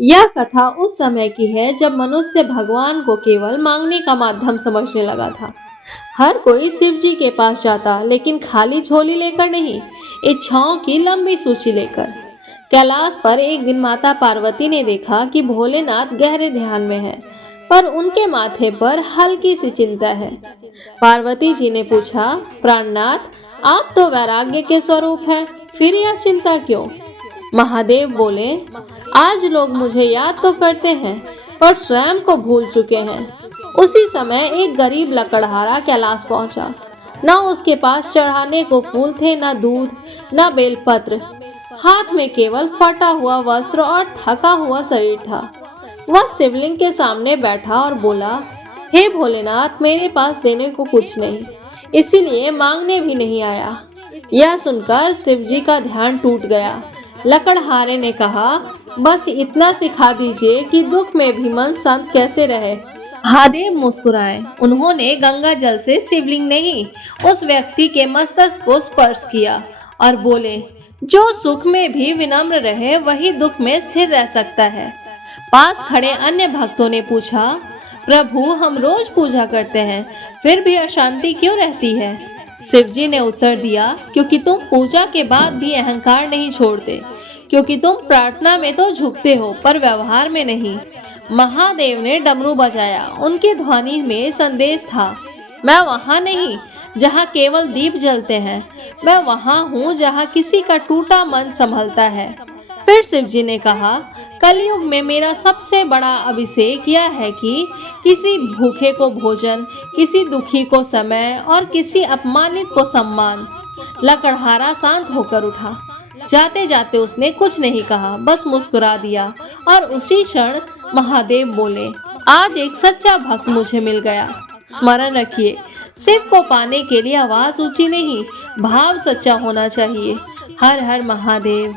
यह कथा उस समय की है जब मनुष्य भगवान को केवल मांगने का माध्यम समझने लगा था। हर कोई शिव जी के पास जाता, लेकिन खाली झोली लेकर नहीं, इच्छाओं की लंबी सूची लेकर। कैलाश पर एक दिन माता पार्वती ने देखा कि भोलेनाथ गहरे ध्यान में है, पर उनके माथे पर हल्की सी चिंता है। पार्वती जी ने पूछा, प्राणनाथ, आप तो वैराग्य के स्वरूप हैं, फिर यह चिंता क्यों? महादेव बोले, आज लोग मुझे याद तो करते हैं, पर स्वयं को भूल चुके हैं। उसी समय एक गरीब लकड़हारा कैलाश पहुंचा। न उसके पास चढ़ाने को फूल थे, न दूध, न बेलपत्र। हाथ में केवल फटा हुआ वस्त्र और थका हुआ शरीर था। वह शिवलिंग के सामने बैठा और बोला, हे भोलेनाथ, मेरे पास देने को कुछ नहीं, इसीलिए मांगने भी नहीं आया। यह सुनकर शिव जी का ध्यान टूट गया। लकड़हारे ने कहा, बस इतना सिखा दीजिए कि दुख में भी मन शांत कैसे रहे। महादेव मुस्कुराए। उन्होंने गंगा जल से शिवलिंग नहीं, उस व्यक्ति के मस्तक को स्पर्श किया और बोले, जो सुख में भी विनम्र रहे वही दुख में स्थिर रह सकता है। पास खड़े अन्य भक्तों ने पूछा, प्रभु, हम रोज पूजा करते हैं, फिर भी अशांति क्यों रहती है? शिव जी ने उत्तर दिया, क्योंकि तुम पूजा के बाद भी अहंकार नहीं छोड़ते, क्योंकि तुम प्रार्थना में तो झुकते हो पर व्यवहार में नहीं। महादेव ने डमरू बजाया। उनकी ध्वनि में संदेश था, मैं वहाँ नहीं जहाँ केवल दीप जलते हैं, मैं वहाँ हूँ जहाँ किसी का टूटा मन संभलता है। फिर शिव जी ने कहा, कलयुग में मेरा सबसे बड़ा अभिषेक यह है कि किसी भूखे को भोजन, किसी दुखी को समय और किसी अपमानित को सम्मान। लकड़हारा शांत होकर उठा। जाते जाते उसने कुछ नहीं कहा, बस मुस्कुरा दिया और उसी क्षण महादेव बोले, आज एक सच्चा भक्त मुझे मिल गया। स्मरण रखिए, शिव को पाने के लिए आवाज ऊंची नहीं, भाव सच्चा होना चाहिए। हर हर महादेव।